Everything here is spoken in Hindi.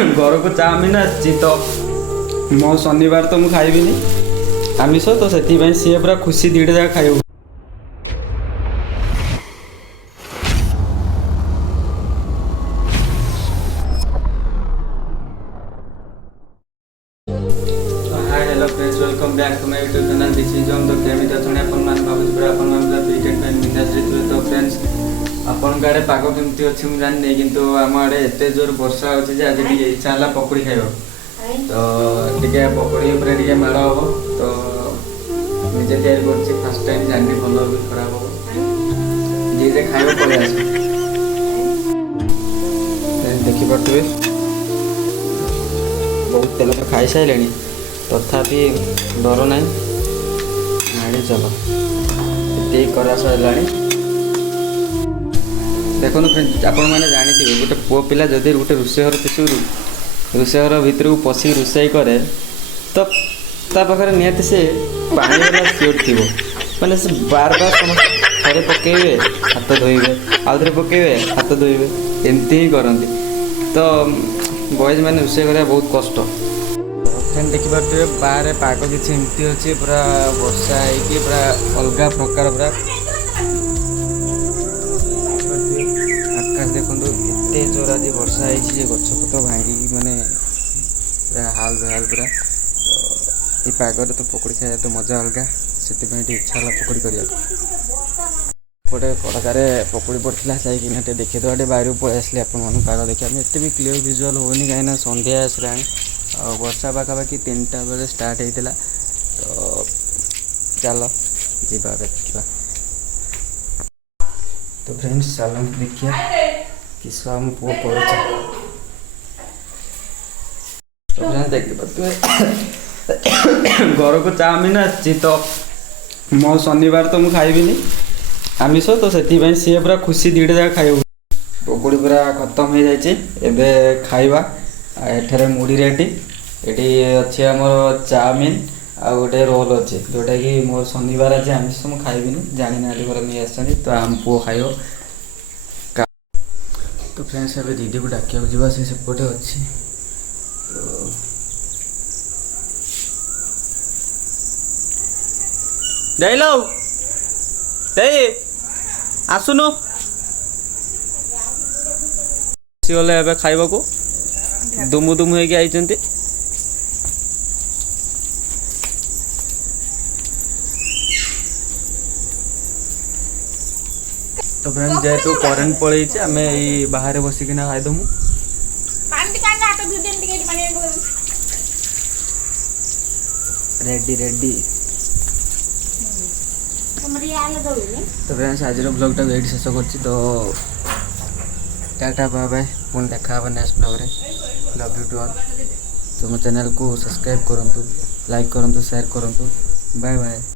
घर को चाउमिन आसी तो मो शनिवार तो मुझे खाइबिनी आमिष तो से सी पूरा खुशी दीटा जगह खाइब। Hi hello friends welcome back to my YouTube channel this is ऑन द केमित अछने अपन मान भाबुछ पूरा अपन मान द फिट एंड फाइन मिनास रे तो फ्रेंड्स अपन गाड़े पाग केमती अछि मु जानि नै किंतु हम आड़े एते जोर वर्षा होछि जे आज टिके इच्छा हला पकोड़ी खाइबो तो टिके पकोड़ी ऊपर टिके माड़ हो तो निजे तैयारी करछि फर्स्ट टाइम जानि भलो भी खराब हो जे जे खाइबो पळे आछि देखि पड़तबे बहुत तेल तो खाई सारे तथापि डर ना माड़ी चल ये करा सारा देखो फ्रेंड्स आपण मैंने जानी गोटे पुओ पिला जदि गोटे रोषे घर पिछू रोषे घर भितर को पशिक रोषे करे तो पाखे निहत से पानी वाला सियोर थी मैंने से बार बार समस्त थे पकेबे हाथ धोइबे आउ थे पकेबे हाथ धोइबे एमती ही करती तो बॉयज मैंने रोषे करा बहुत कष्ट। फ्रेंड देखिए बाहर पाग किसी एमती अच्छी पूरा वर्षा है पूरा अलग प्रकार पूरा आकाश देखो एते जोर आज वर्षा है गछपत्र भांगी माने पूरा हाल बेहाल पूरा तो ये पागरे तो पकड़ी खाया तो मजा अलग से इच्छा है पकड़ी करा गोटे कड़कार पकड़ी पड़ता चाहिए देखिए तो बाहर पलि आसले आप पाग देखिए एत भी क्लीयर विजुआल होनी कहीं सन्ध्या आसला वर्षा पाखापाखि 3टा बेले स्टार्ट होता तो चलो जीवा देखा तो फ्रेंड्स चलो देखिए किस आम पुओ कर तो फ्रेंड्स देखिए घर को चाउमिन आसी तो मो शनिवार तो मुझे खाइबिनी आमिष तो से सी पूरा खुशी दीटा जगह खाइब पकोड़ी पूरा खत्म हो जाए खाइबा एठारे मुड़ी रेडी एटी अच्छे आमर चाउमिन आ गोटे रोल अच्छे जोटा कि मोर शनिवार आज आमिष मुझे खाइबिनी जानी ना घर नहीं आसती तो आम पुओ खाइब तो फ्रेंड्स अब दीदी को डाकिया जावा से सेपटे अच्छी जाइलो आसुनु गले ए खाइबा को दुमु दुमु होगी आई तो फ्रेंड जेहेतु करेन्ट पड़े आम ये बाहर बसिकिना खाईदमु रेडी रेडी तो फ्रेंड्स आज ब्लॉगटा ये शेष कर टाटा बाय बाय पुणी देखा नेक्स्ट ब्लॉग रे लव यू टू ऑल तो मो चैनल को सब्सक्राइब करूँ लाइक करूँ शेयर करूँ बाय बाय।